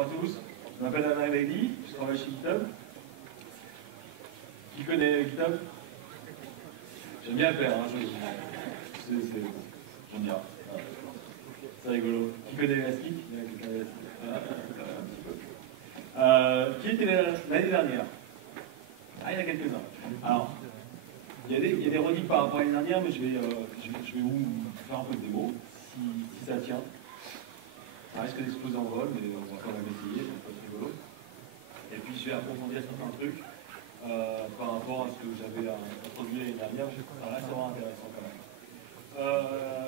Bonjour à tous, je m'appelle Alain Legui, je travaille chez GitHub. Qui connaît GitHub? J'aime bien le faire, hein, j'aime bien. C'est rigolo. Qui connaît Elastic? Il y a quelqu'un d'Elastic. Qui était l'année dernière? Ah, il y en a quelques-uns. Alors, il y a des redites par rapport à l'année dernière, mais je vais vous faire un peu de démo, si ça tient. Ça risque d'exploser en vol, mais on va quand même essayer, c'est pas très rigolo. Et puis je vais approfondir certains trucs par rapport à ce que j'avais introduit l'année dernière, ça restera intéressant quand même.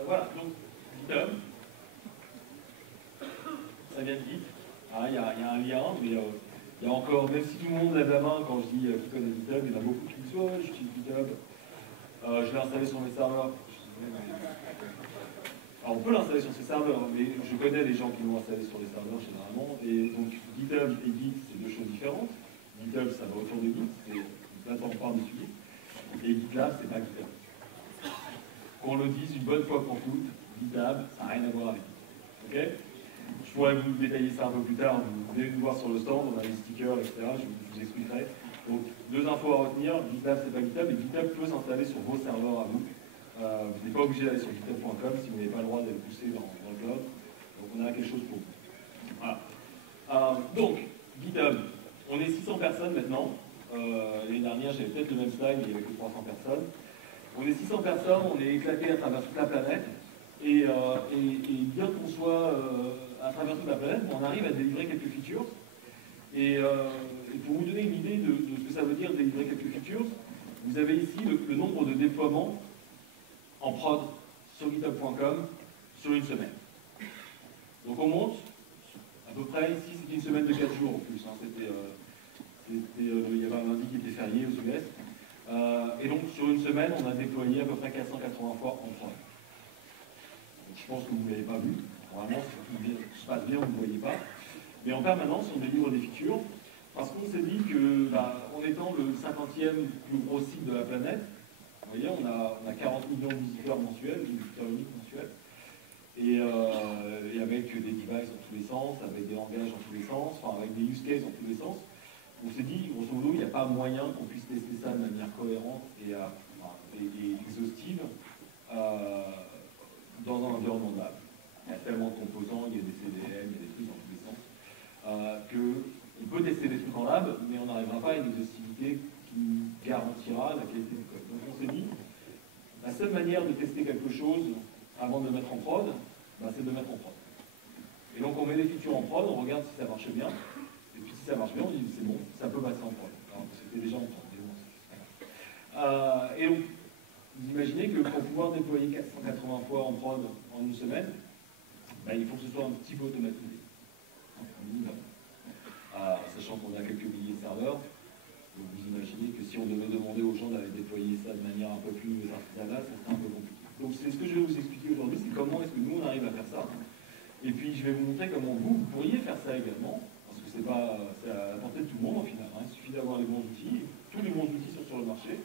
Voilà, donc GitHub, ça vient de Git. Ah, il y a un lien, mais il y a encore, même si tout le monde lève la main quand je dis qui connaît GitHub, il y en a beaucoup qui disent ouais, j'utilise GitHub, je l'ai installé sur mes serveurs. Alors, on peut l'installer sur ses serveurs, mais je connais les gens qui l'ont installé sur les serveurs généralement. Et donc GitHub et Git, c'est deux choses différentes. GitHub, ça va autour de Git, c'est une plateforme par-dessus Git. Et GitLab, c'est pas GitHub. Qu'on le dise une bonne fois pour toutes, GitLab, ça n'a rien à voir avec Git. Ok? Je pourrais vous détailler ça un peu plus tard. Vous venez nous voir sur le stand, on a des stickers, etc. Je vous expliquerai. Donc, deux infos à retenir. GitLab, c'est pas GitHub, et GitHub peut s'installer sur vos serveurs à vous. Vous n'êtes pas obligé d'aller sur github.com si vous n'avez pas le droit d'aller pousser dans le cloud. Donc on a quelque chose pour vous. Voilà. Donc, GitHub, on est 600 personnes maintenant. L'année dernière, j'avais peut-être le même slide, mais il n'y avait que 300 personnes. On est 600 personnes, on est éclatés à travers toute la planète. Et bien qu'on soit à travers toute la planète, on arrive à délivrer quelques features. Et pour vous donner une idée de ce que ça veut dire délivrer quelques features, vous avez ici le nombre de déploiements en prod sur github.com sur une semaine. Donc on monte à peu près, ici c'était une semaine de 4 jours en plus, hein. Il y avait un lundi qui était férié aux US. Et donc sur une semaine, on a déployé à peu près 480 fois en prod. Donc, je pense que vous ne l'avez pas vu, normalement si tout se passe bien, vous ne le voyez pas. Mais en permanence, on délivre des features, parce qu'on s'est dit que, en étant le 50e plus gros site de la planète, vous voyez, on a 40 millions de visiteurs mensuels, des visiteurs uniques mensuels, et avec des devices dans tous les sens, avec des langages dans tous les sens, enfin avec des use cases dans tous les sens. On s'est dit, grosso modo, il n'y a pas moyen qu'on puisse tester ça de manière cohérente et exhaustive dans un environnement lab. Il y a tellement de composants, il y a des CDN, il y a des trucs dans tous les sens, qu'on peut tester des trucs en lab, mais on n'arrivera pas à une exhaustivité qui garantira la qualité du code. Donc on s'est dit, la seule manière de tester quelque chose avant de le mettre en prod, c'est de le mettre en prod. Et donc on met les features en prod, on regarde si ça marche bien, et puis si ça marche bien, on dit c'est bon, ça peut passer en prod. Alors c'était déjà en prod. Et donc, vous imaginez que pour pouvoir déployer 480 fois en prod en une semaine, il faut que ce soit un petit peu automatisé. Sachant qu'on a quelques milliers de serveurs. Donc vous imaginez que si on devait demander aux gens d'aller déployer ça de manière un peu plus artisanale, ça serait un peu compliqué. Donc c'est ce que je vais vous expliquer aujourd'hui, c'est comment est-ce que nous on arrive à faire ça. Et puis je vais vous montrer comment vous pourriez faire ça également, parce que c'est à la portée de tout le monde au final. Il suffit d'avoir les bons outils, tous les bons outils sont sur le marché.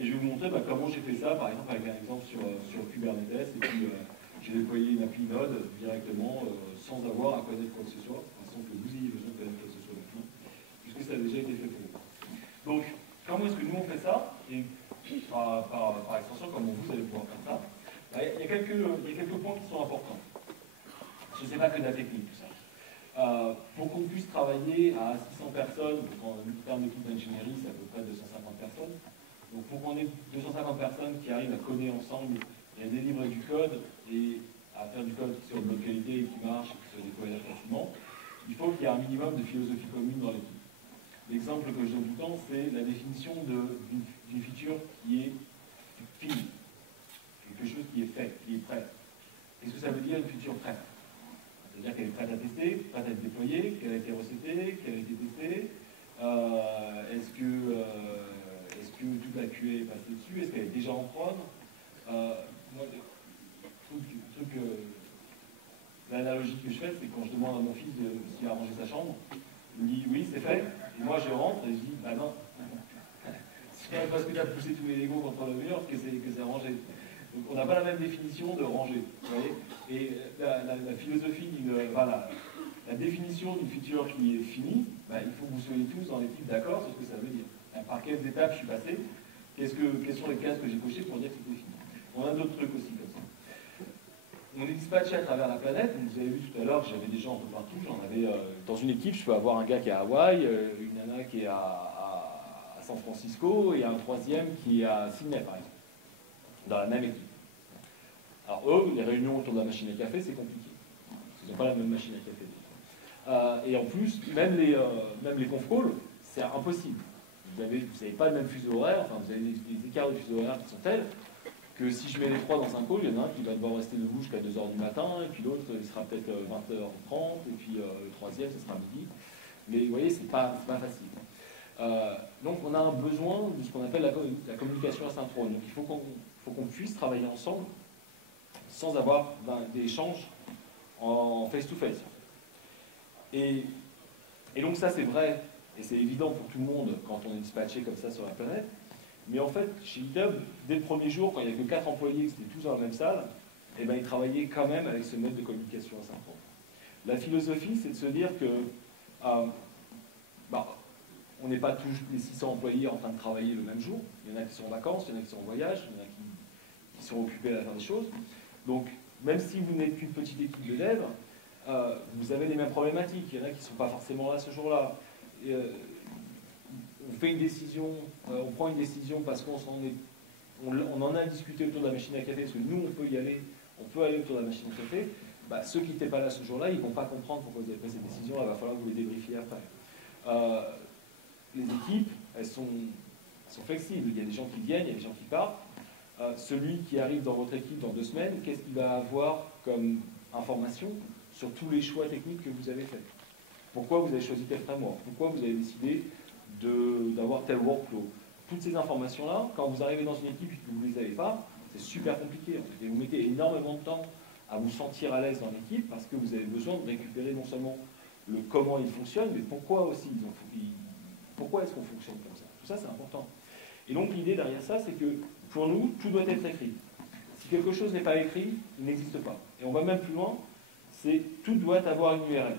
Et je vais vous montrer comment j'ai fait ça, par exemple avec un exemple sur Kubernetes, et puis j'ai déployé une appli Node directement sans avoir à connaître quoi que ce soit, sans que vous ayez besoin de connaître quoi que ce soit maintenant, puisque ça a déjà été fait pour vous. Donc, comment est-ce que nous on fait ça? Et par extension, comment vous allez pouvoir faire ça? Il y a quelques points qui sont importants. Ce n'est pas que de la technique, tout ça. Pour qu'on puisse travailler à 600 personnes, en termes d'équipe d'ingénierie, c'est à peu près 250 personnes. Donc, pour qu'on ait 250 personnes qui arrivent à coder ensemble et à délivrer du code et à faire du code qui soit de bonne qualité et qui marche, et qui soit déployable facilement, il faut qu'il y ait un minimum de philosophie commune dans l'équipe. L'exemple que je donne tout le temps, c'est la définition d'une feature qui est finie. Quelque chose qui est fait, qui est prêt. Qu'est-ce que ça veut dire une feature prête? C'est-à-dire qu'elle est prête à tester, prête à être déployée, qu'elle a été recetée, qu'elle a été testée. Est-ce que toute la QA est passée dessus? Est-ce qu'elle est déjà en prod? L'analogie que je fais, c'est quand je demande à mon fils s'il a rangé sa chambre, il me dit oui, c'est fait. Et moi, je rentre et je dis bah non. C'est pas parce que tu as poussé tous les Legos contre le mur que c'est rangé. Donc on n'a pas la même définition de ranger. Vous voyez, et la philosophie, la la définition d'une feature qui est finie, bah, il faut que vous soyez tous dans l'équipe d'accord sur ce que ça veut dire. Par quelles étapes je suis passé, quelles sont les cases que j'ai cochées pour dire que c'était fini. On a d'autres trucs aussi comme ça. On est dispatché à travers la planète. Vous avez vu tout à l'heure, j'avais des gens un peu partout. J'en avais dans une équipe, je peux avoir un gars qui est à Hawaï, une nana qui est à San Francisco et un troisième qui est à Sydney, par exemple, dans la même équipe. Alors eux, les réunions autour de la machine à café, c'est compliqué. Ils n'ont pas la même machine à café. Et en plus, même les conf calls, c'est impossible. Vous n'avez pas le même fuseau horaire, enfin, vous avez des écarts de fuseau horaire qui sont tels que si je mets les trois dans un call, il y en a un qui va devoir rester debout jusqu'à 2 h du matin, et puis l'autre, il sera peut-être 20 h 30, et puis le troisième, ce sera midi. Mais vous voyez, c'est pas facile. Donc on a un besoin de ce qu'on appelle la communication asynchrone. Donc il faut qu'on puisse travailler ensemble sans avoir des échanges en face-to-face. Et donc ça c'est vrai, et c'est évident pour tout le monde quand on est dispatché comme ça sur la planète. Mais en fait, chez GitHub, dès le premier jour, quand il n'y avait que 4 employés, qui étaient tous dans la même salle, eh ben, ils travaillaient quand même avec ce mode de communication asynchrone. La philosophie, c'est de se dire que on n'est pas tous les 600 employés en train de travailler le même jour. Il y en a qui sont en vacances, il y en a qui sont en voyage, il y en a qui sont occupés à faire des choses. Donc, même si vous n'êtes qu'une petite équipe de dev, vous avez les mêmes problématiques. Il y en a qui ne sont pas forcément là ce jour-là. On fait une décision, on prend une décision parce qu'on en a discuté autour de la machine à café, parce que nous, on peut y aller, on peut aller autour de la machine à café. Bah, ceux qui n'étaient pas là ce jour-là, ils ne vont pas comprendre pourquoi vous avez pris cette décision-là. Il va falloir que vous les débriefiez après. Les équipes, elles sont flexibles. Il y a des gens qui viennent, il y a des gens qui partent. Celui qui arrive dans votre équipe dans 2 semaines, qu'est-ce qu'il va avoir comme information sur tous les choix techniques que vous avez faits? Pourquoi vous avez choisi tel framework? Pourquoi vous avez décidé d'avoir tel workflow? Toutes ces informations-là, quand vous arrivez dans une équipe et que vous ne les avez pas, c'est super compliqué. En fait. Et vous mettez énormément de temps à vous sentir à l'aise dans l'équipe parce que vous avez besoin de récupérer non seulement le comment ils fonctionnent, mais pourquoi aussi pourquoi est-ce qu'on fonctionne comme ça. Tout ça, c'est important. Et donc, l'idée derrière ça, c'est que pour nous, tout doit être écrit. Si quelque chose n'est pas écrit, il n'existe pas. Et on va même plus loin, c'est tout doit avoir une URL.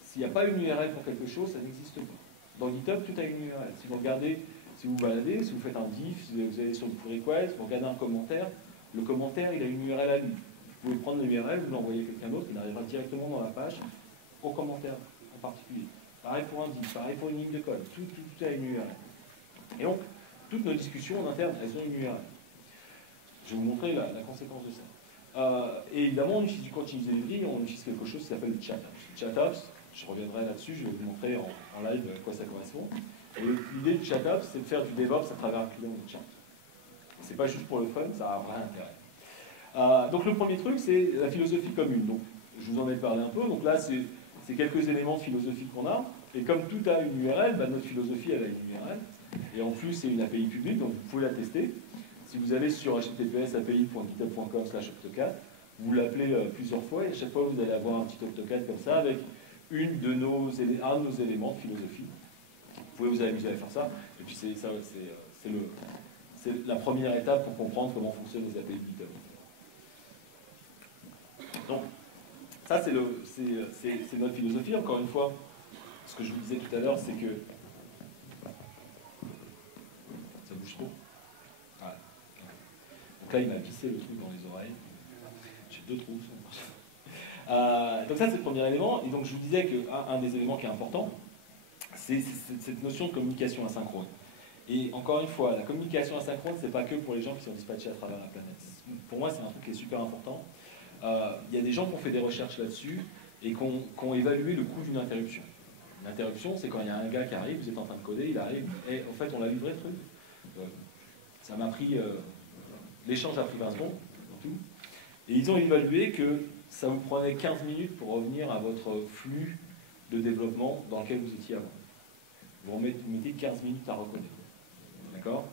S'il n'y a pas une URL pour quelque chose, ça n'existe pas. Dans GitHub, tout a une URL. Si vous regardez, si vous baladez, si vous faites un diff, si vous allez sur le pull request, vous regardez un commentaire, le commentaire, il a une URL à lui. Vous pouvez prendre l'URL, vous l'envoyer à quelqu'un d'autre, il arrivera directement dans la page, au commentaire en particulier. Pareil pour un diff, pareil pour une ligne de code, tout a une URL. Et donc, toutes nos discussions en interne, elles ont une URL. Je vais vous montrer la conséquence de ça. Et évidemment, on utilise du continuous delivery, on utilise quelque chose qui s'appelle ChatOps. ChatOps, je reviendrai là-dessus, je vais vous montrer en live à quoi ça correspond. Et l'idée du ChatOps, c'est de faire du DevOps à travers un client de chat. C'est pas juste pour le fun, ça a un vrai intérêt. Donc le premier truc, c'est la philosophie commune. Donc, je vous en ai parlé un peu. Donc là, c'est quelques éléments de philosophie qu'on a. Et comme tout a une URL, bah, notre philosophie, elle a une URL. Et en plus, c'est une API publique, donc vous pouvez la tester. Si vous allez sur https://api.github.com/octocat, vous l'appelez plusieurs fois, et à chaque fois, vous allez avoir un petit octocat comme ça, avec un de nos éléments de philosophie. Vous pouvez vous amuser à faire ça. Et puis, c'est la première étape pour comprendre comment fonctionnent les API de GitHub. Donc, ça, c'est notre philosophie. Encore une fois, ce que je vous disais tout à l'heure, c'est que... Ça bouge trop. Voilà. Donc là, il m'a pissé le truc dans les oreilles. J'ai 2 trous. Donc ça, c'est le premier élément. Et donc, je vous disais qu'un des éléments qui est important, c'est cette notion de communication asynchrone. Et encore une fois, la communication asynchrone, c'est pas que pour les gens qui sont dispatchés à travers la planète. Pour moi, c'est un truc qui est super important. Il y a des gens qui ont fait des recherches là-dessus et qui ont évalué le coût d'une interruption. Une interruption, c'est quand il y a un gars qui arrive, vous êtes en train de coder, il arrive, et en fait, on l'a livré le truc. Ça m'a pris... L'échange a pris 20 secondes, tout. Et ils ont évalué que ça vous prenait 15 minutes pour revenir à votre flux de développement dans lequel vous étiez avant. Vous mettez 15 minutes à recoder. D'accord?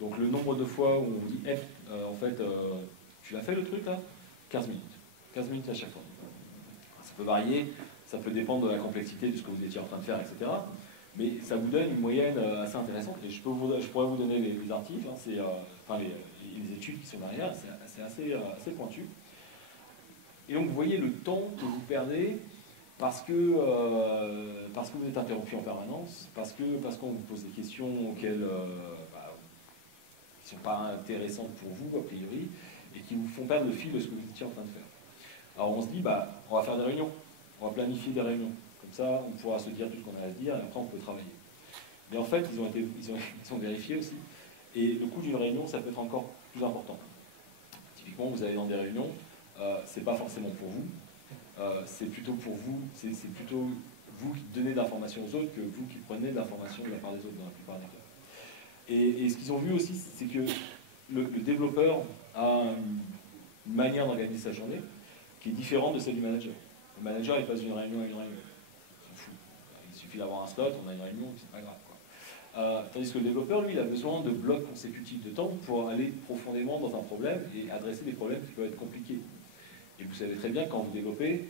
Donc le nombre de fois où on vous dit en fait, tu l'as fait le truc là? 15 minutes. 15 minutes à chaque fois. Ça peut varier, ça peut dépendre de la complexité de ce que vous étiez en train de faire, etc. Mais ça vous donne une moyenne assez intéressante. Et je pourrais vous donner les articles, hein, les études qui sont derrière, c'est assez pointu. Et donc vous voyez le temps que vous perdez parce que vous êtes interrompu en permanence, parce qu'on vous pose des questions auxquelles qui ne sont pas intéressantes pour vous, a priori, et qui vous font perdre le fil de ce que vous étiez en train de faire. Alors on se dit, on va faire des réunions, on va planifier des réunions. Comme ça, on pourra se dire tout ce qu'on a à se dire, et après on peut travailler. Mais en fait, ils ont vérifié aussi. Et le coût d'une réunion, ça peut être encore plus important. Typiquement, vous allez dans des réunions, c'est pas forcément pour vous, c'est plutôt pour vous, c'est plutôt vous qui donnez de l'information aux autres que vous qui prenez de l'information de la part des autres dans la plupart des cas. Et ce qu'ils ont vu aussi, c'est que le développeur a une manière d'organiser sa journée qui est différente de celle du manager. Le manager, il passe d'une réunion à une réunion. Il s'en fout. Il suffit d'avoir un slot, on a une réunion, c'est pas grave, quoi. Tandis que le développeur, lui, il a besoin de blocs consécutifs de temps pour aller profondément dans un problème et adresser des problèmes qui peuvent être compliqués. Et vous savez très bien, quand vous développez,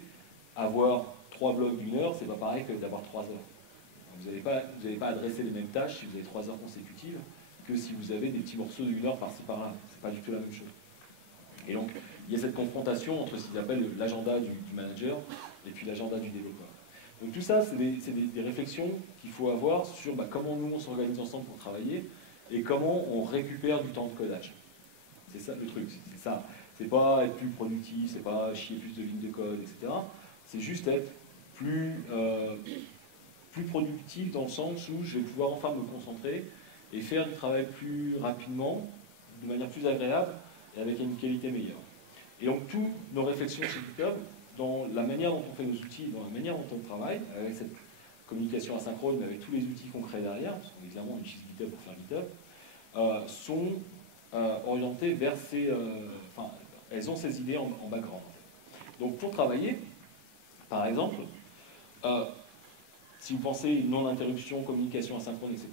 avoir 3 blocs d'1 heure, c'est pas pareil que d'avoir 3 heures. Vous n'allez pas adresser les mêmes tâches si vous avez 3 heures consécutives que si vous avez des petits morceaux d'1 heure par-ci par-là. C'est pas du tout la même chose. Et donc, il y a cette confrontation entre ce qu'ils appellent l'agenda du manager et puis l'agenda du développeur. Donc tout ça, c'est des réflexions qu'il faut avoir sur comment nous, on s'organise ensemble pour travailler et comment on récupère du temps de codage. C'est ça le truc, c'est ça. C'est pas être plus productif, c'est pas chier plus de lignes de code, etc. C'est juste être plus productif dans le sens où je vais pouvoir enfin me concentrer et faire du travail plus rapidement, de manière plus agréable et avec une qualité meilleure. Et donc, toutes nos réflexions chez GitHub, dans la manière dont on fait nos outils, dans la manière dont on travaille, avec cette communication asynchrone, mais avec tous les outils qu'on crée derrière, parce qu'évidemment, on utilise GitHub pour faire GitHub, sont orientées vers ces... elles ont ces idées en background. Donc, pour travailler, par exemple, si vous pensez non-interruption, communication asynchrone, etc.,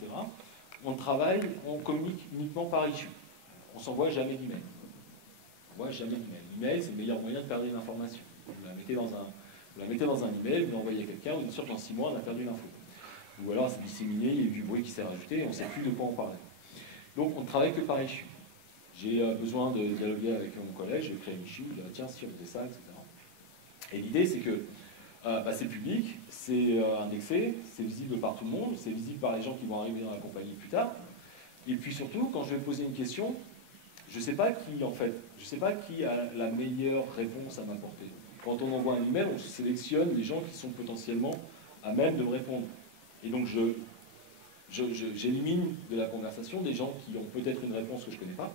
on communique uniquement par issue. On ne s'envoie jamais d'email. On ne s'envoie jamais d'email. L'email, c'est le meilleur moyen de perdre une information. Vous la mettez dans un email, vous l'envoyez à quelqu'un, vous êtes sûr que dans 6 mois, on a perdu l'info. Ou alors, c'est disséminé, il y a eu du bruit qui s'est rajouté, et on ne sait plus de quoi on parlait. Donc, on ne travaille que par issue. J'ai besoin de dialoguer avec mon collègue, je vais créer une issue, je dis, tiens, si on faisait ça, etc. Et l'idée, c'est que c'est public, c'est indexé, c'est visible par tout le monde, c'est visible par les gens qui vont arriver dans la compagnie plus tard. Et puis surtout, quand je vais poser une question, je ne sais pas qui, en fait, je ne sais pas qui a la meilleure réponse à m'apporter. Quand on envoie un email, on sélectionne les gens qui sont potentiellement à même de me répondre. Et donc, j'élimine de la conversation des gens qui ont peut-être une réponse que je ne connais pas.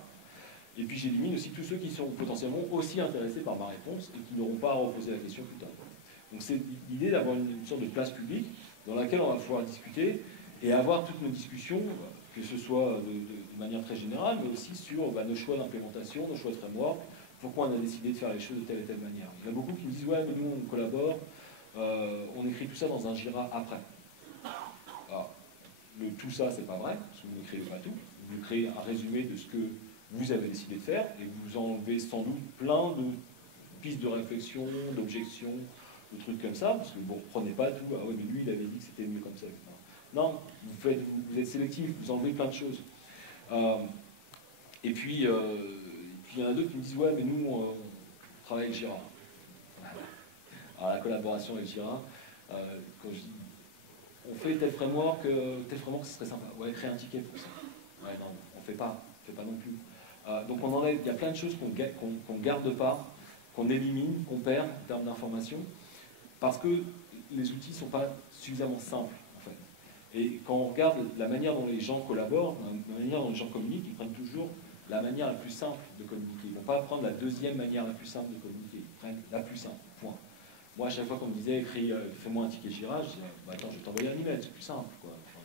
Et puis, j'élimine aussi tous ceux qui sont potentiellement aussi intéressés par ma réponse et qui n'auront pas à reposer la question plus tard. Donc, c'est l'idée d'avoir une sorte de place publique dans laquelle on va pouvoir discuter et avoir toutes nos discussions, que ce soit de manière très générale, mais aussi sur nos choix d'implémentation, nos choix de framework, pourquoi on a décidé de faire les choses de telle et telle manière. Il y en a beaucoup qui me disent, ouais, mais nous, on collabore, on écrit tout ça dans un Jira après. Alors, tout ça, c'est pas vrai, parce que vous n'écrivez pas tout. Vous créez un résumé de ce que vous avez décidé de faire, et vous enlevez sans doute plein de pistes de réflexion, d'objections, de trucs comme ça, parce que bon, prenez pas tout, ah ouais, mais lui, il avait dit que c'était mieux comme ça, etc. Non, vous êtes sélectif, vous enlevez plein de choses. Et puis, il y en a d'autres qui me disent, ouais, mais nous, on travaille avec Jira. Alors, la collaboration avec Jira, quand je dis, on fait tel framework, ce serait sympa. Ouais, créer un ticket pour ça. Ouais, non, on fait pas non plus. Donc, il y a plein de choses qu'on garde pas, qu'on élimine, qu'on perd en termes d'information, parce que les outils ne sont pas suffisamment simples. Et quand on regarde la manière dont les gens collaborent, la manière dont les gens communiquent, ils prennent toujours la manière la plus simple de communiquer. Ils ne vont pas prendre la deuxième manière la plus simple de communiquer. Ils prennent la plus simple, point. Moi, à chaque fois qu'on me disait, fais-moi un ticket Jira, je disais, attends, je vais t'envoyer un email, c'est plus simple, quoi. Enfin,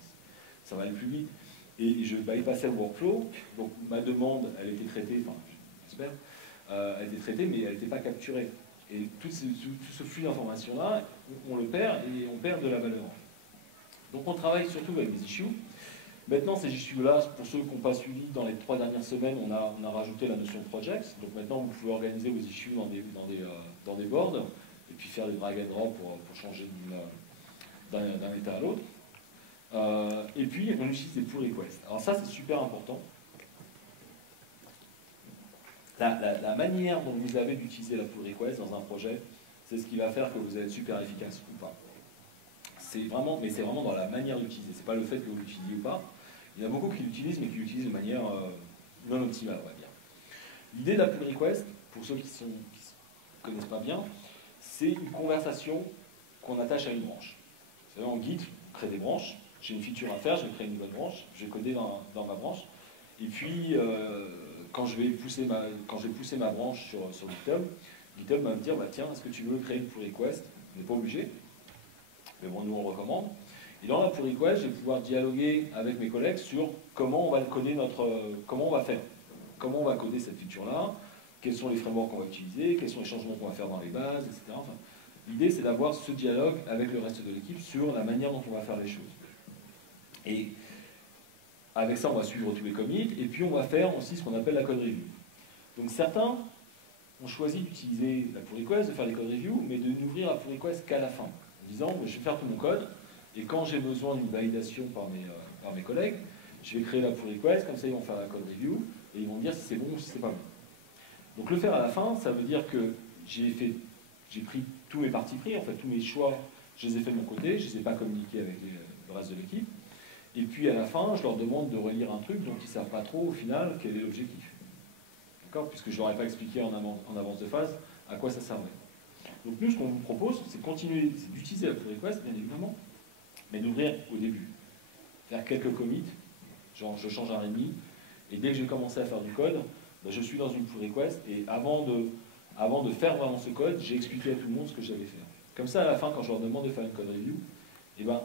ça va aller plus vite. Et je bypassais le workflow, donc ma demande, elle était traitée, enfin, j'espère, elle était traitée, mais elle n'était pas capturée. Et tout ce flux d'informations-là, on le perd et on perd de la valeur. Donc on travaille surtout avec des issues. Maintenant, ces issues-là, pour ceux qui n'ont pas suivi, dans les 3 dernières semaines, on a rajouté la notion de projects. Donc maintenant, vous pouvez organiser vos issues dans des boards, et puis faire des drag and drop pour changer d'un état à l'autre. Et puis, on utilise des pull requests. Alors ça, c'est super important. La manière dont vous avez d'utiliser la pull request dans un projet, c'est ce qui va faire que vous allez être super efficace ou pas. Mais c'est vraiment dans la manière d'utiliser, c'est pas le fait que vous l'utilisiez ou pas. Il y en a beaucoup qui l'utilisent, mais qui l'utilisent de manière non optimale, on va dire. L'idée de la pull request, pour ceux qui ne connaissent pas bien, c'est une conversation qu'on attache à une branche. Vous savez, en Git, on crée des branches, j'ai une feature à faire, je vais créer une nouvelle branche, je vais coder dans ma branche, et puis quand je vais pousser ma branche sur GitHub, GitHub va me dire, bah, tiens, est-ce que tu veux créer une pull request? On n'est pas obligé, mais bon, nous on le recommande. Et dans la pull request, je vais pouvoir dialoguer avec mes collègues sur comment on va coder comment on va faire, comment on va coder cette feature-là, quels sont les frameworks qu'on va utiliser, quels sont les changements qu'on va faire dans les bases, etc. Enfin, l'idée, c'est d'avoir ce dialogue avec le reste de l'équipe sur la manière dont on va faire les choses. Et avec ça, on va suivre tous les commits, et puis on va faire aussi ce qu'on appelle la code review. Donc certains ont choisi d'utiliser la pull request, de faire les code reviews, mais de n'ouvrir la pull request qu'à la fin, en disant, je vais faire tout mon code, et quand j'ai besoin d'une validation par mes collègues, je vais créer la pull request, comme ça ils vont faire la code review, et ils vont me dire si c'est bon ou si c'est pas bon. Donc le faire à la fin, ça veut dire que j'ai pris tous mes partis pris, en fait tous mes choix, je les ai fait de mon côté, je ne les ai pas communiqués avec le reste de l'équipe. Et puis à la fin, je leur demande de relire un truc dont ils ne savent pas trop au final quel est l'objectif. D'accord? Puisque je ne leur ai pas expliqué en avance de phase à quoi ça servait. Donc nous, ce qu'on vous propose, c'est d'utiliser la pull request, bien évidemment, mais d'ouvrir au début. Faire quelques commits, genre je change un readme, et dès que j'ai commencé à faire du code, ben, je suis dans une pull request, et avant de faire vraiment ce code, j'ai expliqué à tout le monde ce que j'allais faire. Comme ça, à la fin, quand je leur demande de faire une code review, eh ben,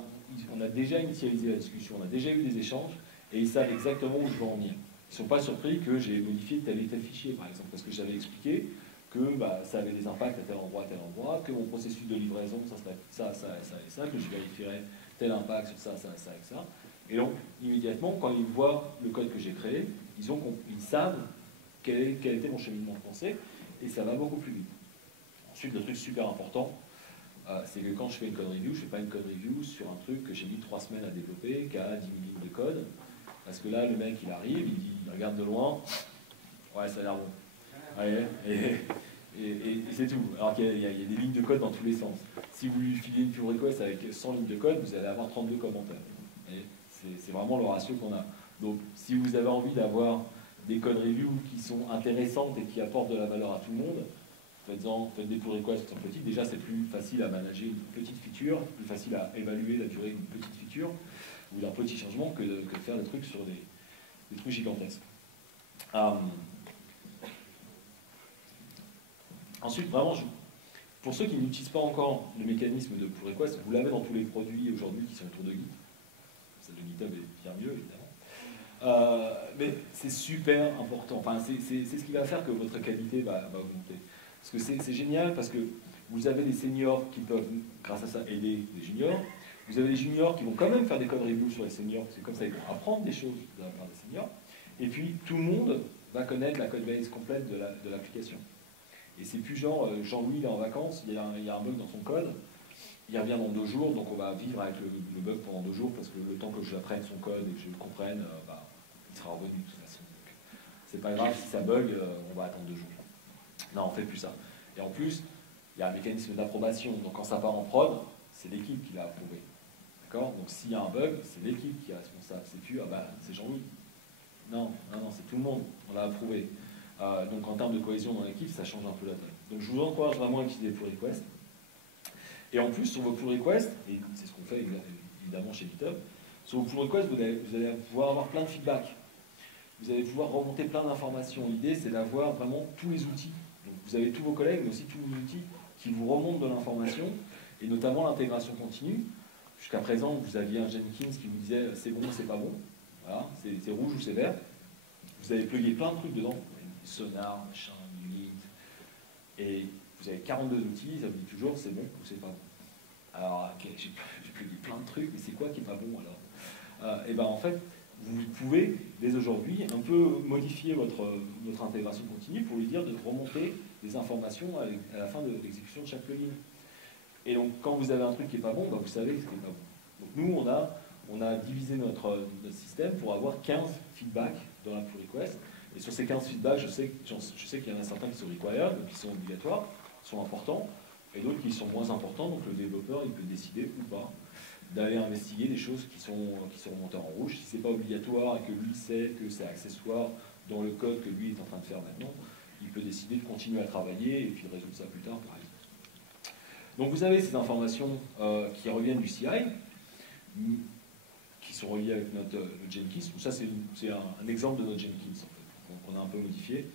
on a déjà initialisé la discussion, on a déjà eu des échanges, et ils savent exactement où je veux en venir. Ils ne sont pas surpris que j'ai modifié tel et tel fichier, par exemple, parce que j'avais expliqué que bah, ça avait des impacts à tel endroit, que mon processus de livraison, ça serait ça, que je vérifierais tel impact sur ça, et ça. Et donc, immédiatement, quand ils voient le code que j'ai créé, ils savent quel était mon cheminement de pensée, et ça va beaucoup plus vite. Ensuite, le truc super important, c'est que quand je fais une code review, je ne fais pas une code review sur un truc que j'ai mis 3 semaines à développer, qui a 10 000 lignes de code, parce que là, le mec, il arrive, il regarde de loin, ouais, ça a l'air bon. Ouais, et c'est tout. Alors qu'il y a des lignes de code dans tous les sens. Si vous lui filez une pull request avec 100 lignes de code, vous allez avoir 32 commentaires. C'est vraiment le ratio qu'on a. Donc, si vous avez envie d'avoir des code reviews qui sont intéressantes et qui apportent de la valeur à tout le monde, faites des pull requests qui sont petites. Déjà, c'est plus facile à manager une petite feature, plus facile à évaluer la durée d'une petite feature ou d'un petit changement que de faire des trucs sur des trucs gigantesques. Ensuite, vraiment, pour ceux qui n'utilisent pas encore le mécanisme de pull request, vous l'avez dans tous les produits aujourd'hui qui sont autour de Git. Celle de GitHub est bien mieux, évidemment. Mais c'est super important. Enfin, c'est ce qui va faire que votre qualité va augmenter. Parce que c'est génial, parce que vous avez des seniors qui peuvent, grâce à ça, aider les juniors. Vous avez des juniors qui vont quand même faire des code reviews sur les seniors, parce que comme ça, ils vont apprendre des choses de la part des seniors. Et puis, tout le monde va connaître la code base complète de l'application. Et c'est plus genre, Jean-Louis il est en vacances, il y a un bug dans son code, il revient dans 2 jours, donc on va vivre avec le bug pendant 2 jours, parce que le temps que je apprenne son code et que je le comprenne, il sera revenu de toute façon. C'est pas grave, si ça bug, on va attendre 2 jours. Non, on fait plus ça. Et en plus, il y a un mécanisme d'approbation, donc quand ça part en prod, c'est l'équipe qui l'a approuvé. D'accord? Donc s'il y a un bug, c'est l'équipe qui est responsable. C'est plus, c'est Jean-Louis. Non, c'est tout le monde, on l'a approuvé. Donc en termes de cohésion dans l'équipe, ça change un peu la donne. Donc je vous encourage vraiment à utiliser les pull requests. Et en plus, sur vos pull requests, et c'est ce qu'on fait évidemment chez GitHub, sur vos pull requests, vous allez pouvoir avoir plein de feedback. Vous allez pouvoir remonter plein d'informations. L'idée, c'est d'avoir vraiment tous les outils. Donc vous avez tous vos collègues, mais aussi tous vos outils qui vous remontent de l'information, et notamment l'intégration continue. Jusqu'à présent, vous aviez un Jenkins qui vous disait c'est bon, c'est pas bon. Voilà, c'est rouge ou c'est vert. Vous avez plugué plein de trucs dedans. Sonar, machin, Unit, et vous avez 42 outils, ça vous dit toujours c'est bon ou c'est pas bon. Alors, ok, j'ai plugué plein de trucs, mais c'est quoi qui est pas bon alors? Et ben en fait, vous pouvez, dès aujourd'hui, un peu modifier votre intégration continue pour lui dire de remonter des informations à la fin de l'exécution de chaque plugin. Et donc, quand vous avez un truc qui n'est pas bon, vous savez ce qui n'est pas bon. Donc nous, on a divisé notre système pour avoir 15 feedbacks dans la pull request. Et sur ces 15 feedbacks, je sais qu'il y en a certains qui sont required, qui sont obligatoires, qui sont importants. et d'autres qui sont moins importants, donc le développeur il peut décider ou pas d'aller investiguer des choses qui sont remontées en rouge. Si ce n'est pas obligatoire et que lui sait que c'est accessoire dans le code que lui est en train de faire maintenant, il peut décider de continuer à travailler et puis de résoudre ça plus tard, par exemple. Donc vous avez ces informations qui reviennent du CI, qui sont reliées avec notre Jenkins. Donc ça, c'est un exemple de notre Jenkins, en fait, qu'on a un peu modifié.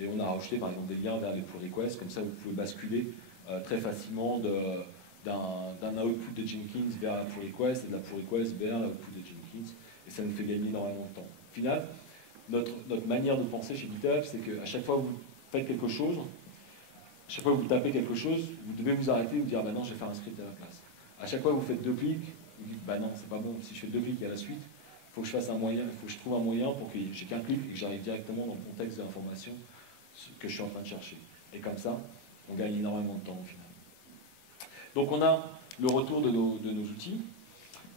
Et on a rajouté, par exemple, des liens vers les pull requests. Comme ça, vous pouvez basculer très facilement d'un output de Jenkins vers la pull request et de la pull request vers l'output de Jenkins. Et ça nous fait gagner énormément de temps. Au final, notre manière de penser chez GitHub, c'est qu'à chaque fois que vous faites quelque chose, à chaque fois que vous tapez quelque chose, vous devez vous arrêter et vous dire bah non, je vais faire un script à la place. À chaque fois que vous faites 2 clics, vous dites bah non, c'est pas bon, si je fais 2 clics à la suite, il faut que je fasse un moyen, il faut que je trouve un moyen pour que j'ai qu'un clic et que j'arrive directement dans le contexte de l'information que je suis en train de chercher. Et comme ça, on gagne énormément de temps au final. Donc on a le retour de nos outils,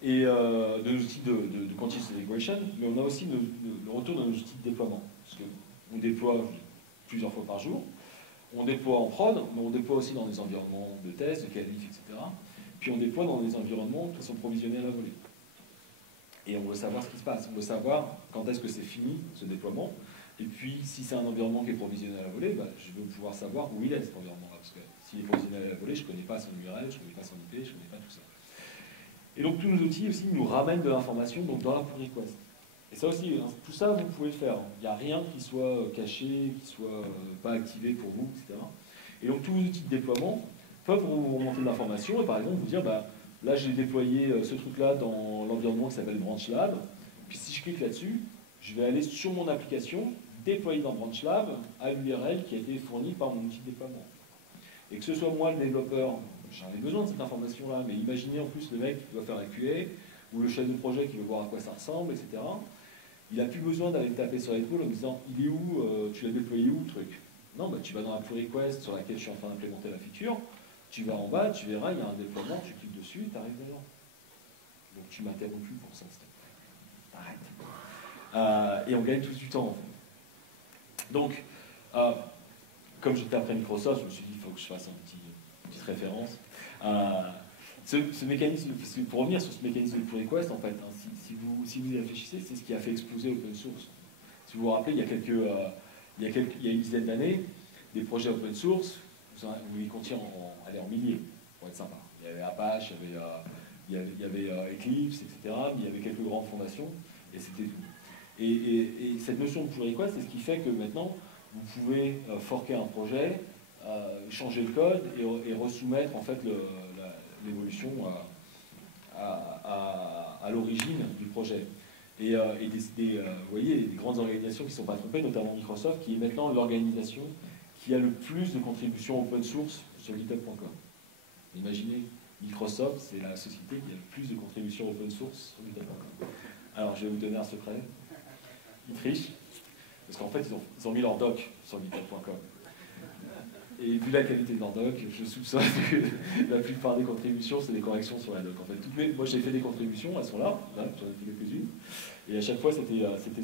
et de nos outils de continuous integration, mais on a aussi le retour de nos outils de déploiement. Parce qu'on déploie plusieurs fois par jour, on déploie en prod, mais on déploie aussi dans des environnements de test, de qualif, etc. Puis on déploie dans des environnements qui sont provisionnés à la volée. Et on veut savoir ce qui se passe, on veut savoir quand est-ce que c'est fini, ce déploiement, et puis si c'est un environnement qui est provisionné à la volée, bah, je veux pouvoir savoir où il est cet environnement-là, parce que s'il est provisionné à la volée, je ne connais pas son URL, je ne connais pas son IP, je ne connais pas tout ça. Et donc tous nos outils aussi nous ramènent de l'information dans la pull request. Et ça aussi, hein, tout ça vous pouvez le faire. Il n'y a rien qui soit caché, qui soit pas activé pour vous, etc. Et donc tous vos outils de déploiement peuvent vous remonter de l'information et par exemple vous dire bah, là j'ai déployé ce truc-là dans l'environnement qui s'appelle BranchLab. Puis si je clique là-dessus, je vais aller sur mon application, déployer dans BranchLab à l'URL qui a été fournie par mon outil de déploiement. Et que ce soit moi le développeur, j'en ai besoin de cette information-là, mais imaginez en plus le mec qui doit faire la QA, ou le chef de projet qui veut voir à quoi ça ressemble, etc. Il n'a plus besoin d'aller taper sur l'épaule en me disant « il est où, tu l'as déployé où le truc ?» Non, bah, tu vas dans la pull request sur laquelle je suis en train d'implémenter la feature, tu vas en bas, tu verras, il y a un déploiement, tu cliques dessus et tu arrives dedans. Donc tu m'interromps plus pour ça, s'il te plaît. T'arrêtes. Et on gagne tout du temps, en fait. Donc, comme j'étais après Microsoft, je me suis dit, il faut que je fasse une petite référence. Ce mécanisme, pour revenir sur ce mécanisme de pull request, en fait, hein, si vous y réfléchissez, c'est ce qui a fait exploser open source. Si vous vous rappelez, il y a une dizaine d'années, des projets open source, vous les comptiez en milliers, pour être sympa. Il y avait Apache, il y avait Eclipse, etc. Mais il y avait quelques grandes fondations, et c'était tout. Et cette notion de pull request, c'est ce qui fait que maintenant, vous pouvez forker un projet, changer le code et resoumettre en fait l'évolution à l'origine du projet. Et vous voyez, des grandes organisations qui ne sont pas trompées, notamment Microsoft, qui est maintenant l'organisation qui a le plus de contributions open source sur github.com. Imaginez, Microsoft, c'est la société qui a le plus de contributions open source sur github.com. Alors, je vais vous donner un secret. Ils trichent, parce qu'en fait, ils ont mis leur doc sur github.com. Et vu la qualité de leur doc, je soupçonne que la plupart des contributions, c'est des corrections sur la doc. En fait, moi, j'ai fait des contributions, elles sont là, j'en ai fait quelques-unes. Et à chaque fois, c'était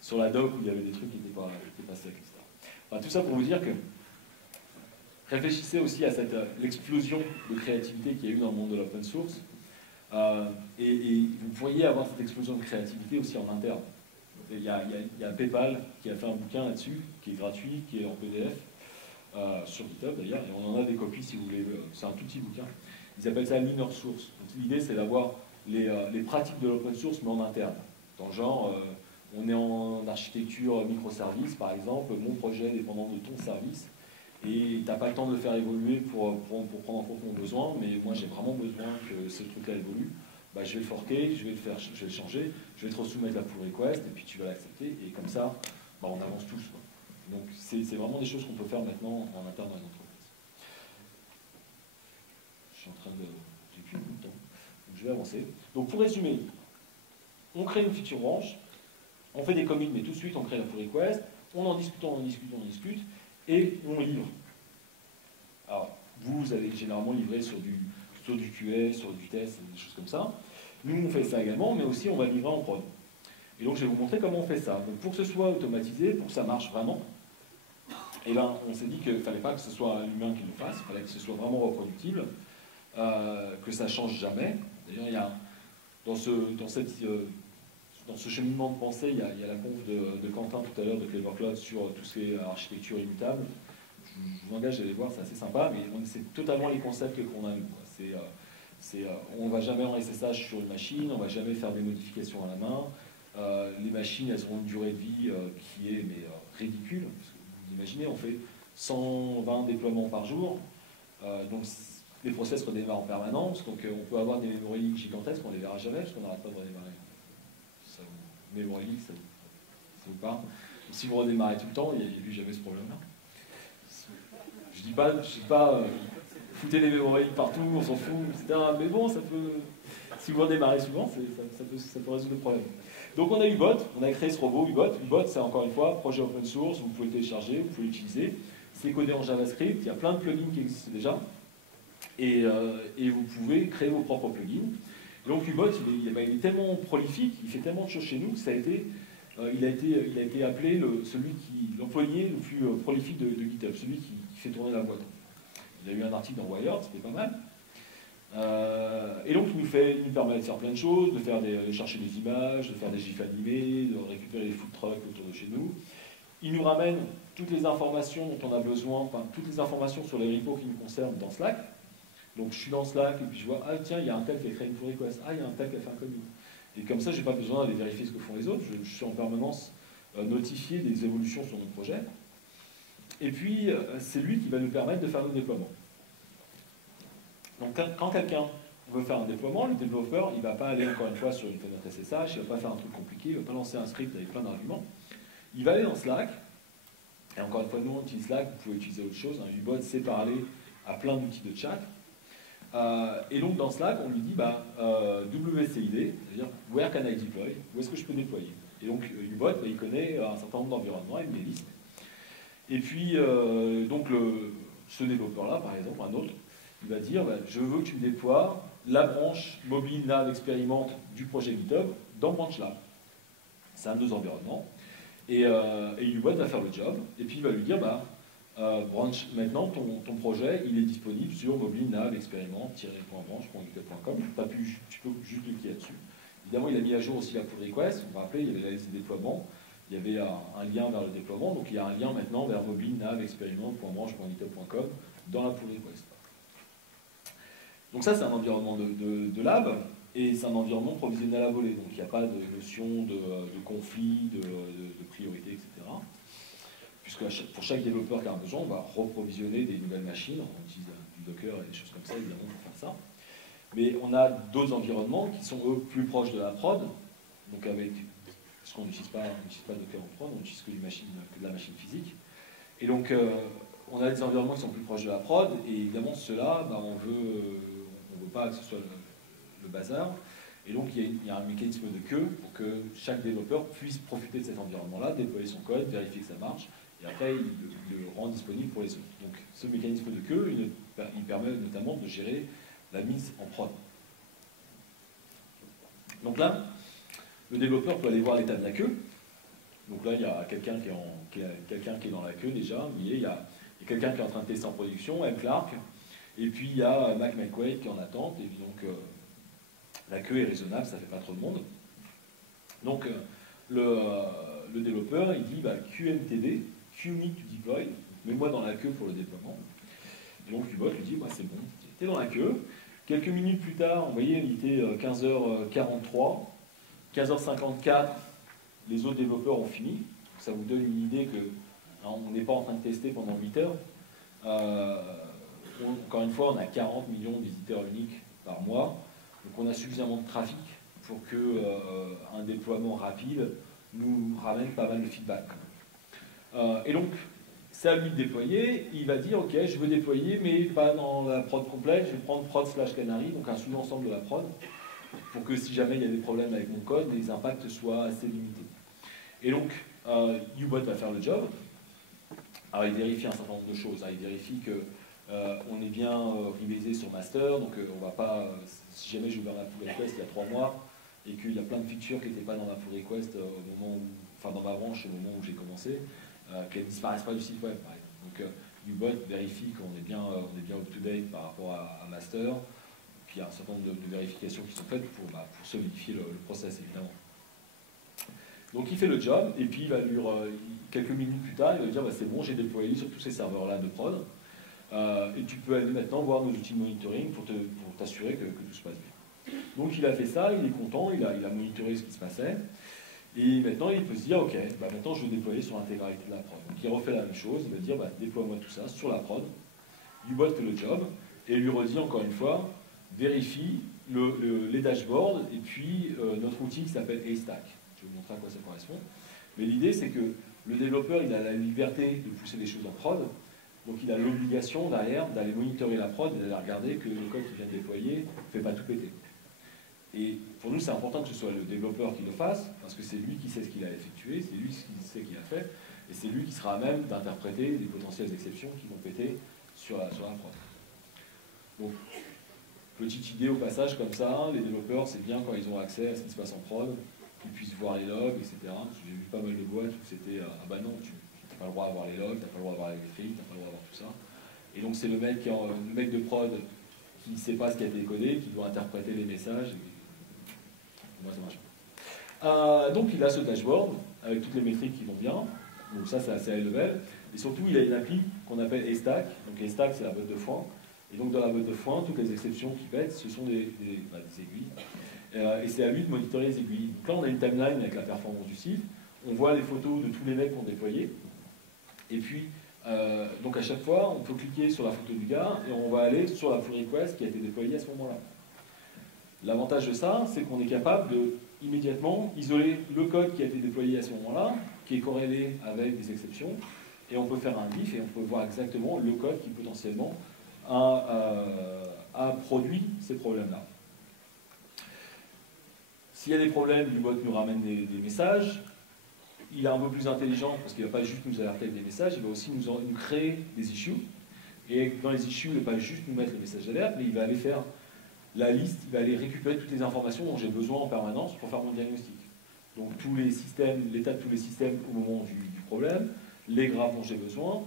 sur la doc où il y avait des trucs qui n'étaient pas secs, etc. Enfin, tout ça pour vous dire que réfléchissez aussi à l'explosion de créativité qu'il y a eu dans le monde de l'open source. Et vous pourriez avoir cette explosion de créativité aussi en interne. Il y a PayPal qui a fait un bouquin là-dessus, qui est gratuit, qui est en PDF. Sur GitHub d'ailleurs, et on en a des copies si vous voulez, c'est un tout petit bouquin. Ils appellent ça l'inner source. L'idée c'est d'avoir les pratiques de l'open source mais en interne. Dans le genre, on est en architecture microservice par exemple, mon projet est dépendant de ton service, et tu n'as pas le temps de le faire évoluer pour prendre en compte mon besoin, mais moi j'ai vraiment besoin que ce truc-là évolue. Bah, je vais le forker, je vais le changer, je vais te resoumettre la pull request, et puis tu vas l'accepter, et comme ça, bah, on avance tous, quoi. Donc c'est vraiment des choses qu'on peut faire maintenant en interne dans les entreprises. Je suis en train de... J'ai plus beaucoup de temps. Donc je vais avancer. Donc pour résumer, on crée une feature branch, on fait des commits, mais tout de suite on crée la pull request, on en discute, et on livre. Alors, vous allez généralement livrer sur du QA, sur du test, des choses comme ça. Nous, on fait ça également, mais aussi on va livrer en prod. Et donc je vais vous montrer comment on fait ça. Donc pour que ce soit automatisé, pour que ça marche vraiment, Et ben, on s'est dit qu'il ne fallait pas que ce soit un humain qui le fasse, il fallait que ce soit vraiment reproductible, que ça ne change jamais. D'ailleurs, il y a dans ce cheminement de pensée, il y a la conf de Quentin tout à l'heure de Clever Cloud sur tout ce qui est architecture immutable. Je vous engage à aller voir, c'est assez sympa, mais c'est totalement les concepts qu'on a nous. On ne va jamais en SSH sur une machine, on ne va jamais faire des modifications à la main. Les machines, elles ont une durée de vie qui est ridicule. Parce que vous imaginez, on fait 120 déploiements par jour, donc les process redémarrent en permanence, donc on peut avoir des memory leaks gigantesques, on ne les verra jamais parce qu'on n'arrête pas de redémarrer. Memory leak, ça vous parle. Si vous redémarrez tout le temps, il n'y a plus jamais ce problème-là. Je dis pas foutez les memory leaks partout, on s'en fout, etc. Mais bon, ça peut, si vous redémarrez souvent, ça peut résoudre le problème. Donc on a Ubot, on a créé ce robot Ubot. Ubot, c'est encore une fois projet open source, vous pouvez le télécharger, vous pouvez l'utiliser. C'est codé en JavaScript, il y a plein de plugins qui existent déjà. Et vous pouvez créer vos propres plugins. Donc Ubot, il est tellement prolifique, il fait tellement de choses chez nous que ça a été, il a été appelé l'employé le plus prolifique de GitHub, celui qui fait tourner la boîte. Il y a eu un article dans Wired, c'était pas mal. Et donc il nous permet de faire plein de choses, de chercher des images, de faire des gifs animés, de récupérer les food trucks autour de chez nous. Il nous ramène toutes les informations dont on a besoin, enfin toutes les informations sur les repos qui nous concernent dans Slack. Donc je suis dans Slack et puis je vois, ah tiens, il y a un tel qui a créé une pull request, ah il y a un tel qui a fait un commit. Et comme ça, je n'ai pas besoin d'aller vérifier ce que font les autres, je suis en permanence notifié des évolutions sur notre projet. Et puis, c'est lui qui va nous permettre de faire nos déploiements. Donc quand quelqu'un veut faire un déploiement, le développeur, il ne va pas aller encore une fois sur une fenêtre SSH, il ne va pas faire un truc compliqué, il ne va pas lancer un script avec plein d'arguments. Il va aller dans Slack, et encore une fois, nous on utilise Slack, vous pouvez utiliser autre chose, Ubot sait parler à plein d'outils de chat. Et donc dans Slack, on lui dit WCID, c'est-à-dire Where can I deploy? Où est-ce que je peux déployer? Et donc Ubot, il connaît un certain nombre d'environnements, il met des listes. Et puis, ce développeur-là, par exemple, un autre, il va dire je veux que tu me déploies la branche mobile nav expérimente du projet GitHub dans BranchLab. C'est un de nos environnements. Et Ubot va faire le job, et puis il va lui dire Branch, maintenant ton projet il est disponible sur mobile nav expérimente-branche.github.com. Tu peux juste cliquer là-dessus. Évidemment, il a mis à jour aussi la pull request. Vous vous rappelez, il y avait la liste des déploiements, il y avait un lien vers le déploiement, donc il y a un lien maintenant vers mobile nav expérimente.branche.github.com dans la pull request. Donc ça, c'est un environnement de lab, et c'est un environnement provisionné à la volée, donc il n'y a pas de notion de conflit, de priorité, etc. Puisque pour chaque développeur qui a un besoin, on va reprovisionner des nouvelles machines, on utilise du Docker et des choses comme ça, évidemment, pour faire ça. Mais on a d'autres environnements qui sont, eux, plus proches de la prod, donc parce qu'on n'utilise pas Docker en prod, on n'utilise que de la machine physique. Et donc, on a des environnements qui sont plus proches de la prod, et évidemment, ceux-là, on veut pas que ce soit le bazar. Et donc, il y a un mécanisme de queue pour que chaque développeur puisse profiter de cet environnement-là, déployer son code, vérifier que ça marche, et après, il le rend disponible pour les autres. Donc, ce mécanisme de queue, il permet notamment de gérer la mise en prod. Donc là, le développeur peut aller voir l'état de la queue. Donc là, il y a quelqu'un qui est dans la queue déjà, il y a quelqu'un qui est en train de tester en production, M. Clark, et puis il y a Mac McQuaid qui est en attente, et puis donc la queue est raisonnable, ça ne fait pas trop de monde. Donc le développeur, il dit QMTD, Q need to deploy, mets-moi dans la queue pour le déploiement. Et donc Ubot lui dit, c'est bon, tu es dans la queue. Quelques minutes plus tard, vous voyez, il était 15h43, 15h54, les autres développeurs ont fini. Ça vous donne une idée qu'on n'est pas en train de tester pendant 8 heures. Encore une fois, on a 40 millions de visiteurs uniques par mois. Donc on a suffisamment de trafic pour qu'un déploiement rapide nous ramène pas mal de feedback. Et donc, c'est à lui de déployer. Il va dire, ok, je veux déployer, mais pas dans la prod complète. Je vais prendre prod/canary, donc un sous-ensemble de la prod, pour que si jamais il y a des problèmes avec mon code, les impacts soient assez limités. Et donc, Ubot va faire le job. Alors, il vérifie un certain nombre de choses. Il vérifie que on est bien revisé sur master, donc on va pas, si jamais j'ai ouvert la pull request il y a 3 mois et qu'il y a plein de features qui n'étaient pas dans ma pull request au moment où, enfin dans ma branche au moment où j'ai commencé, qu'elles ne disparaissent pas du site web par exemple. Donc Ubot vérifie qu'on est bien up-to-date par rapport à master. Puis il y a un certain nombre de vérifications qui sont faites pour solidifier le process, évidemment. Donc il fait le job, et puis il va quelques minutes plus tard, il va dire bah, c'est bon, j'ai déployé sur tous ces serveurs-là de prod, et tu peux aller maintenant voir nos outils de monitoring pour t'assurer que tout se passe bien. Donc il a fait ça, il est content, il a monitoré ce qui se passait, et maintenant il peut se dire ok, bah, maintenant je vais déployer sur l'intégralité de la prod. Donc il refait la même chose, il va dire bah, déploie-moi tout ça sur la prod, Ubot fait le job, et lui redit encore une fois, vérifie les dashboards, et puis notre outil qui s'appelle Haystack. Je vais vous montrer à quoi ça correspond. Mais l'idée, c'est que le développeur, il a la liberté de pousser les choses en prod, donc il a l'obligation derrière d'aller monitorer la prod et d'aller regarder que le code qu'il vient de déployer ne fait pas tout péter. Et pour nous, c'est important que ce soit le développeur qui le fasse, parce que c'est lui qui sait ce qu'il a effectué, c'est lui qui sait qu'il a fait, et c'est lui qui sera à même d'interpréter les potentielles exceptions qui vont péter sur la prod. Donc, petite idée au passage comme ça, les développeurs, c'est bien quand ils ont accès à ce qui se passe en prod, qu'ils puissent voir les logs, etc. J'ai vu pas mal de boîtes où c'était ah bah non, tu n'as pas le droit d'avoir les logs, tu n'as pas le droit d'avoir les métriques, tu n'as pas le droit d'avoir tout ça. Et donc c'est le mec de prod qui ne sait pas ce qui a été codé, qui doit interpréter les messages. Et moi ça marche pas. Donc il a ce dashboard avec toutes les métriques qui vont bien. Donc ça c'est assez high level. Et surtout il a une appli qu'on appelle Haystack. Donc Haystack c'est la botte de foin. Et donc dans la botte de foin, toutes les exceptions qui pètent, ce sont des aiguilles. Et c'est à lui de monitorer les aiguilles. Donc là, on a une timeline avec la performance du site. On voit les photos de tous les mecs qu'on déployé. Et puis, donc à chaque fois, on peut cliquer sur la photo du gars et on va aller sur la pull request qui a été déployée à ce moment-là. L'avantage de ça, c'est qu'on est capable de immédiatement isoler le code qui a été déployé à ce moment-là, qui est corrélé avec des exceptions, et on peut faire un diff et on peut voir exactement le code qui potentiellement a produit ces problèmes-là. S'il y a des problèmes, Ubot nous ramène des messages. Il est un peu plus intelligent parce qu'il ne va pas juste nous alerter avec des messages, il va aussi nous créer des issues. Et dans les issues, il ne va pas juste nous mettre le message d'alerte, mais il va aller faire la liste, il va aller récupérer toutes les informations dont j'ai besoin en permanence pour faire mon diagnostic. Donc tous les systèmes, l'état de tous les systèmes au moment du problème, les graphes dont j'ai besoin,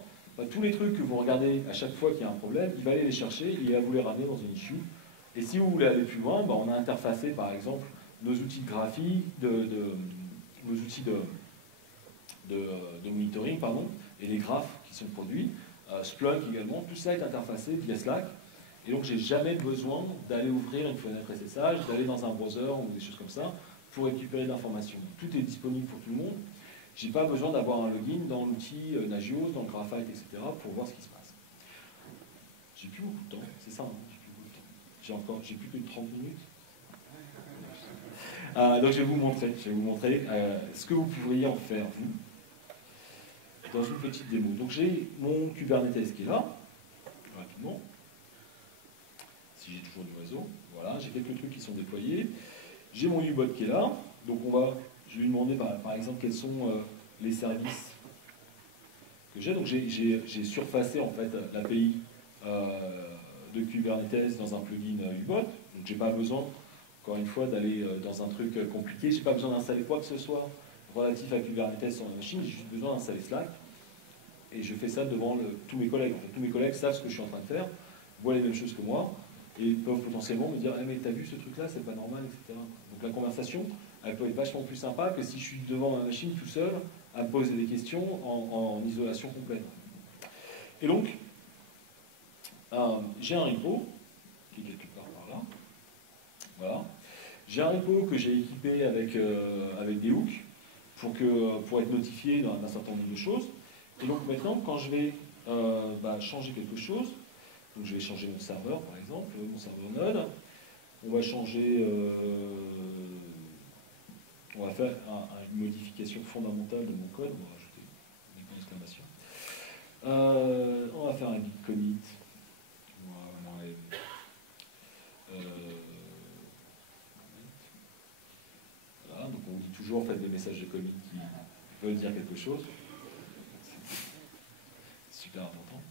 tous les trucs que vous regardez à chaque fois qu'il y a un problème, il va aller les chercher et il va vous les ramener dans une issue. Et si vous voulez aller plus loin, on a interfacé par exemple nos outils de graphie, nos outils de monitoring, et les graphes qui sont produits, Splunk également, tout ça est interfacé via Slack. Et donc, j'ai jamais besoin d'aller ouvrir une fenêtre SSH, d'aller dans un browser ou des choses comme ça pour récupérer de l'information. Tout est disponible pour tout le monde. Je n'ai pas besoin d'avoir un login dans l'outil Nagios, dans le Graphite, etc. pour voir ce qui se passe. J'ai plus beaucoup de temps, c'est ça, j'ai plus beaucoup de temps. J'ai plus que 30 minutes. Donc je vais vous montrer ce que vous pourriez en faire, vous, dans une petite démo. Donc j'ai mon Kubernetes qui est là, rapidement, si j'ai toujours du réseau. Voilà, j'ai quelques trucs qui sont déployés. J'ai mon Ubot qui est là, donc je vais lui demander par exemple quels sont les services que j'ai. Donc j'ai surfacé en fait l'API de Kubernetes dans un plugin Ubot, donc j'ai pas besoin encore une fois, d'aller dans un truc compliqué. Je n'ai pas besoin d'installer quoi que ce soit relatif à Kubernetes sur ma machine, j'ai juste besoin d'installer Slack. Et je fais ça devant tous mes collègues. En fait, tous mes collègues savent ce que je suis en train de faire, voient les mêmes choses que moi, et peuvent potentiellement me dire mais t'as vu ce truc-là, c'est pas normal, etc. Donc la conversation, elle peut être vachement plus sympa que si je suis devant ma machine tout seul, à me poser des questions en isolation complète. Et donc, j'ai un repo, qui est quelque part par là. Voilà. J'ai un repo que j'ai équipé avec des hooks pour être notifié d'un certain nombre de choses. Et donc maintenant, quand je vais changer quelque chose, donc je vais changer mon serveur par exemple, mon serveur Node, on va changer, on va faire une modification fondamentale de mon code, on va rajouter des points d'exclamation. On va faire un git commit. Voilà, donc on dit toujours faites des messages de commit qui veulent dire quelque chose. C'est super important.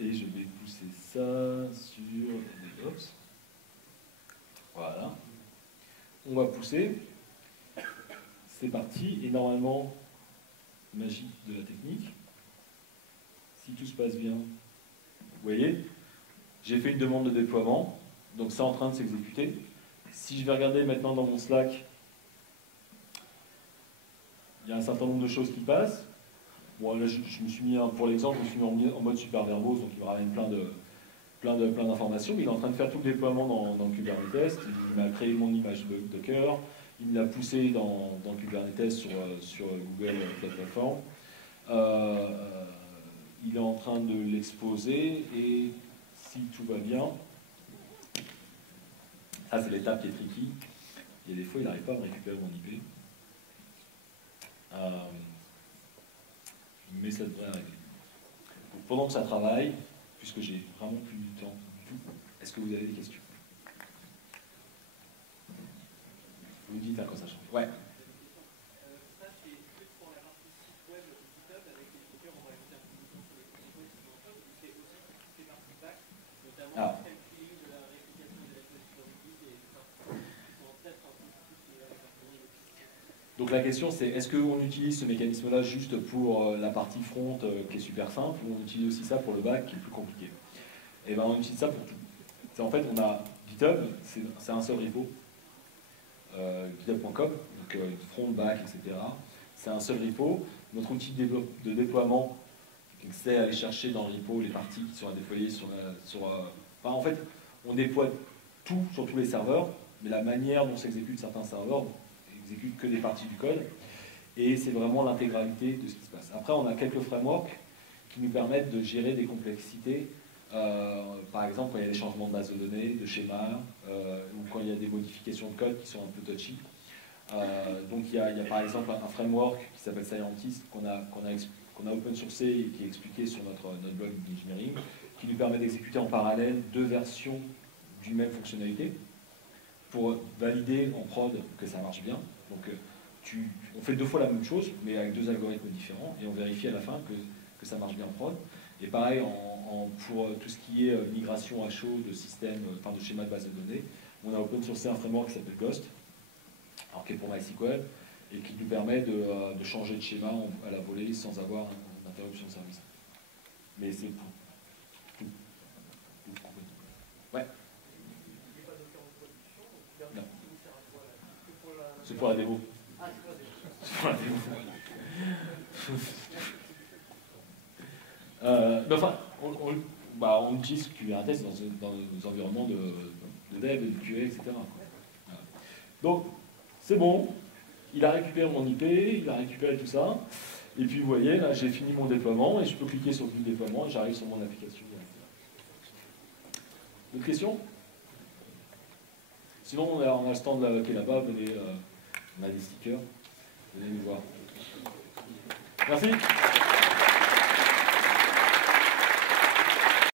Et je vais pousser ça sur DevOps. Voilà. On va pousser. C'est parti. Et normalement, magie de la technique. si tout se passe bien, vous voyez, j'ai fait une demande de déploiement, donc c'est en train de s'exécuter. Si je vais regarder maintenant dans mon Slack, il y a un certain nombre de choses qui passent. Bon, là, je me suis mis, pour l'exemple, je me suis mis en mode super verbose, donc il me ramène plein d'informations, mais il est en train de faire tout le déploiement dans Kubernetes. Il m'a créé mon image Docker, il me l'a poussé dans Kubernetes sur Google Cloud Platform. Il est en train de l'exposer, et si tout va bien, ça c'est l'étape qui est tricky. Il y a des fois, il n'arrive pas à me récupérer mon IP. Mais ça devrait arriver. Donc, pendant que ça travaille, puisque j'ai vraiment plus du temps du tout, est-ce que vous avez des questions? Vous me dites là quand ça change. Ouais. Ça, c'est que pour la partie site web GitHub, avec les speakers, on va ajouter un peu de temps sur les sites web, ou c'est aussi toutes ces parties back, notamment le filling de la réplication des requêtes sur Git et tout ça, qui sont peut-être un peu plus qui est Donc la question c'est, est-ce qu'on utilise ce mécanisme-là juste pour la partie front qui est super simple, ou on utilise aussi ça pour le back qui est plus compliqué? Et bien on utilise ça pour tout. En fait, on a GitHub, c'est un seul repo, github.com, donc front, back, etc. C'est un seul repo. Notre outil de déploiement, c'est aller chercher dans le repo les parties qui sont à déployer enfin, en fait, on déploie tout sur tous les serveurs, mais la manière dont s'exécutent certains serveurs exécute que des parties du code, et c'est vraiment l'intégralité de ce qui se passe. Après, on a quelques frameworks qui nous permettent de gérer des complexités, par exemple quand il y a des changements de base de données, de schéma, ou quand il y a des modifications de code qui sont un peu touchy. Donc il y a par exemple un framework qui s'appelle Scientist qu'on a open sourcé et qui est expliqué sur notre blog d'engineering, qui nous permet d'exécuter en parallèle deux versions d'une même fonctionnalité pour valider en prod que ça marche bien. Donc on fait deux fois la même chose, mais avec deux algorithmes différents, et on vérifie à la fin que ça marche bien en prod. Et pareil, pour tout ce qui est migration à chaud de système, enfin de schéma de base de données, on a open sourcé un framework qui s'appelle Ghost, alors qui est pour MySQL, et qui nous permet de changer de schéma à la volée sans avoir d'interruption de service. Mais c'est pour tout. Ouais. Non. C'est pour la démo. C'est pour la démo. Mais enfin, on utilise Kubernetes dans nos environnements de dev, de QA, etc. Voilà. Donc, c'est bon, il a récupéré mon IP, il a récupéré tout ça, et puis vous voyez, là j'ai fini mon déploiement, et je peux cliquer sur le déploiement, et j'arrive sur mon application. D'autres questions? Sinon, on a le stand qui est là-bas, venez, on a des stickers, venez nous voir. Merci.